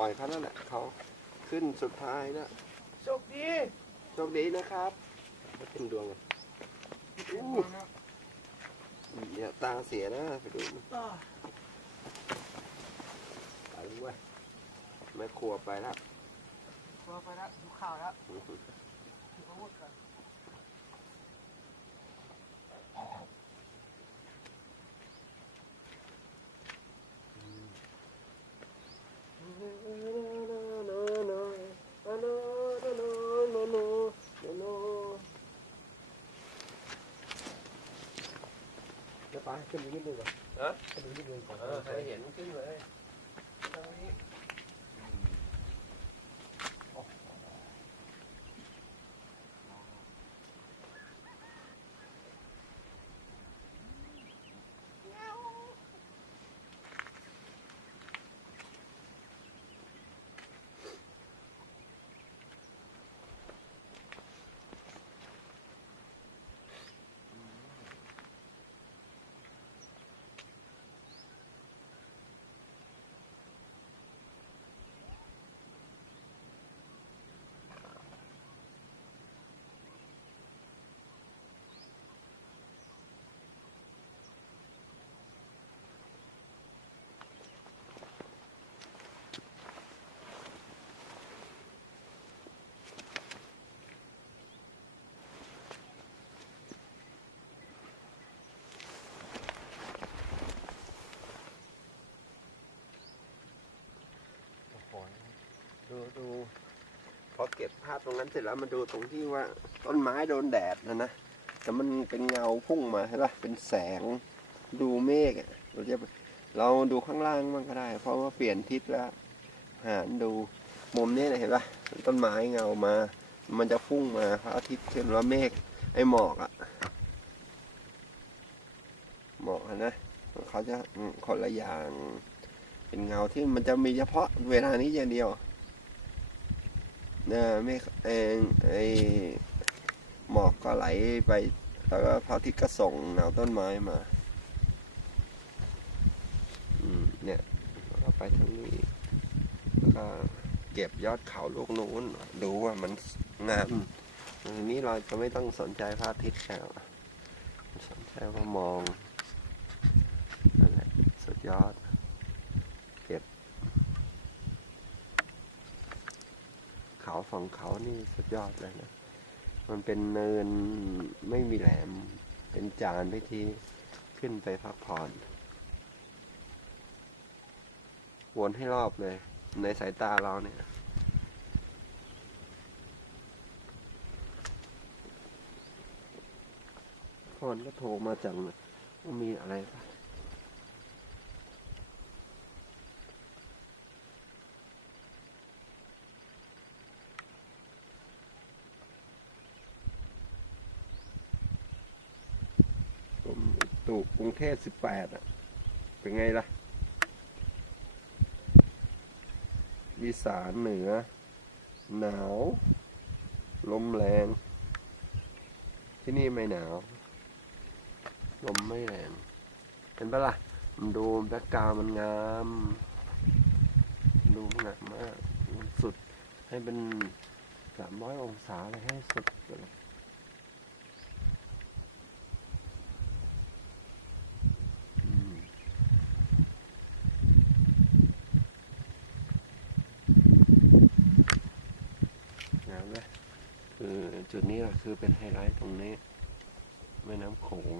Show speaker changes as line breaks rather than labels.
ล่อยเขาแล้วแหละเขาขึ้นสุดท้ายแล้ว
โชคดี
โชคดีนะครับมาเต็มดวงอะอู้เนี่ยตาเสียนะไปดูมัน
ต่อ
ไปแล้วเว้ยแม่ครัวไปแล้ว
ตัวไปแล้วดูข่าวแล้วดูเขาพูดกัน
เดี๋ยว ไปขึ้นอีกนิดนึงก่อน
ฮะ
ขึ้นอีกนิดนึงก่อน
เออให้เห็นขึ้นเลยตรงนี้
โอ้โห
ดูดูพอเก็บภาพตรงนั้นเสร็จแล้วมาดูตรงที่ว่าต้นไม้โดนแดดนะนะแต่มันเป็นเงาพุ่งมาใช่ป่ะเป็นแสงดูเมฆเราจะเราดูข้างล่างมันก็ได้ เพราะว่าเปลี่ยนทิศแล้วหารดูมุมนี้นะเห็นป่ะต้นไม้เงามา มันจะพุ่งมาพระอาทิตย์ขึ้นแล้วเมฆไอ้หมอกอะหมอกนะเขาจะคนละอย่าง เป็นเงาที่มันจะมีเฉพาะเวลานี้อย่างเดียว เนี่ยไม่เองไอหมอกก็ไหลไป แล้วก็พระอาทิตย์ก็ส่งเงาต้นไม้มา อืม เนี่ยแล้วก็ไปทางนี้แล้วก็เก็บยอดเขาลูกนู้น ดูว่ามันงามทีนี้เราจะไม่ต้องสนใจพระอาทิตย์แล้วสนใจว่ามองนั่นแหละสุดยอด เขา ฝั่งเขานี่สุดยอดเลยนะ มันเป็นเนินไม่มีแหลม เป็นจานไปที่ขึ้นไปพักผ่อน วนให้รอบเลย ในสายตาเราเนี่ยพอนก็โทรมาจังเลยมีอะไรปะ ก รมอุตุกรุงเทพสิบแปดอะ เป็นไงล่ะอีสานเหนือ หนาว ลมแรง ที่นี่ไม่หนาว ลมไม่แรง เห็นปะล่ะ มันดูแบ็กกราวมันงาม ดูหนักมาก สุดให้เป็นสามร้อยองศาเลยให้สุดเลย อืมงามเลย คือจุดนี้แหละคือเป็นไฮไลท์ตรงนี้ แม่น้ำโขง